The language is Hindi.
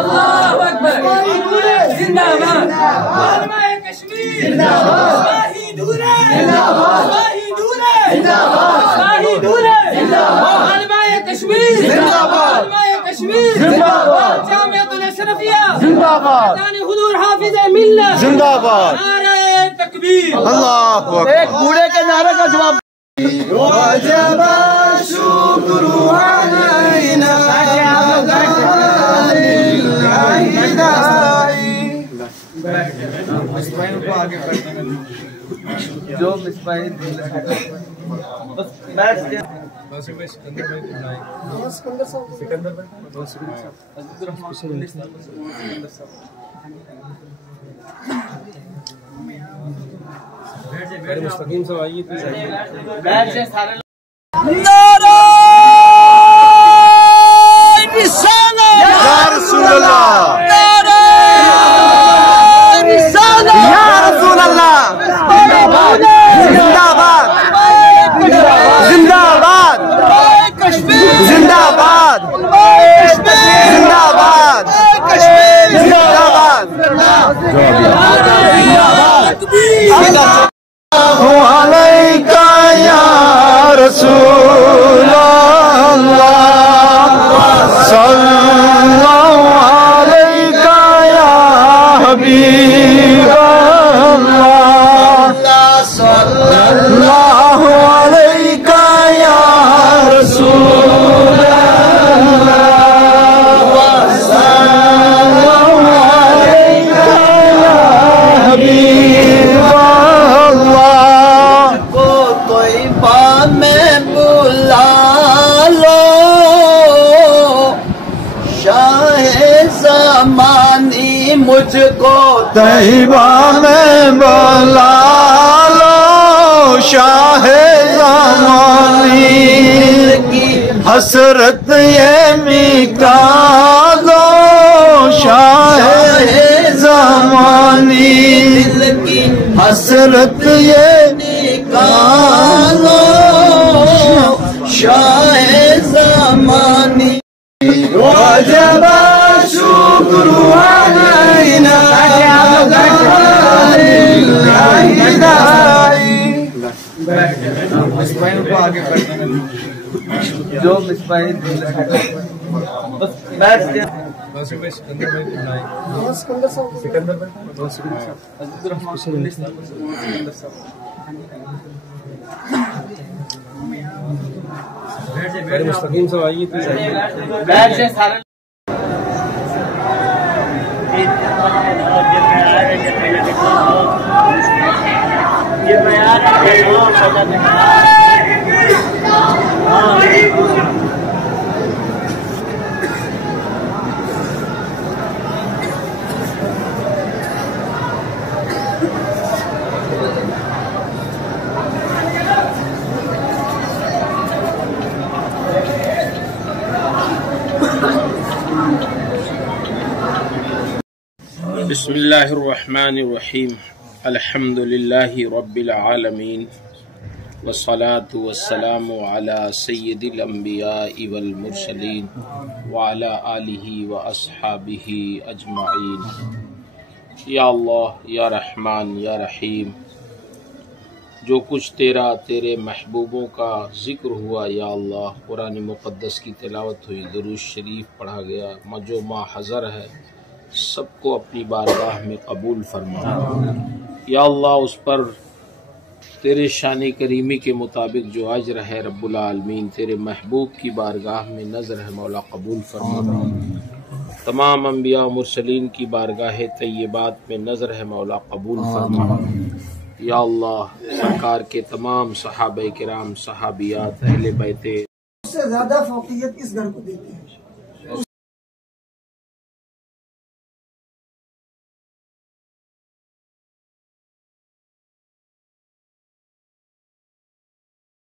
अल्लाहु अकबर। जिंदाबाद उलमाए कश्मीर जिंदाबाद। शाही दूल्हे जिंदाबाद। शाही दूल्हे जिंदाबाद। शाही दूल्हे जिंदाबाद। उलमाए कश्मीर जिंदाबाद। उलमाए कश्मीर जिंदाबाद। जामिअतुल अशरफिया जिंदाबाद। हुजूर हाफिज मिल्लत जिंदाबाद। नारे तकबीर। अल्लाहु अकबर। एक बूढ़े के नारे का जवाब। वजब शुक्र अलैना को आगे जो मिसबाई बैठ सिकंदर मुस्तकीम से आइए बैठ से सारे जिंदाबाद जिंदाबाद अलैका या रसूल अल्लाह सल्लल्लाहु अलैका या हबीब अल्लाह सल्लल्लाहु अलैका या रसूल मुझको तैयबा में बुला लो शाहे ज़मानी की हसरत ये मिटा दो शाहे ज़मानी दिल की हसरत ये निकालो शाहे ज़मानी। वजब शुक्र अलैना को आगे जो मिसबाई बैठ सिकंदर मुस्तकीम से आइए बैठ से सारे बिस्मिल्लाहिर्रहमानिर्रहीम अल्हम्दुलिल्लाहि रब्बिल आलमीन वस्सलातु वस्सलामु अला सय्यिदिल अंबिया'i वल मुरसलीन व अला आलिहि व अस्हाबिहि अजमाइन। या अल्लाह या रहमान या रहीम, जो कुछ तेरे महबूबों का जिक्र हुआ या अल्लाह, कुरान मुक़द्दस की तिलावत हुई, दुरूद शरीफ पढ़ा गया, जो माहज़र है सबको अपनी बारगाह में कबूल फरमा। या अल्लाह, उस पर तेरे शानी करीमी के मुताबिक जो अज्र है रब्बुल आलमीन तेरे महबूब की बारगाह में नज़र है मौला कबूल फरमा। तमाम अंबिया मुरसलीन की बारगाह तय्यबात में नज़र है मौला कबूल फरमा। या अल्लाह, सरकार के तमाम सहाबा किराम, सहाबियात, अहले बैत से ज़्यादा फौक़ियत इस घर को देते हैं।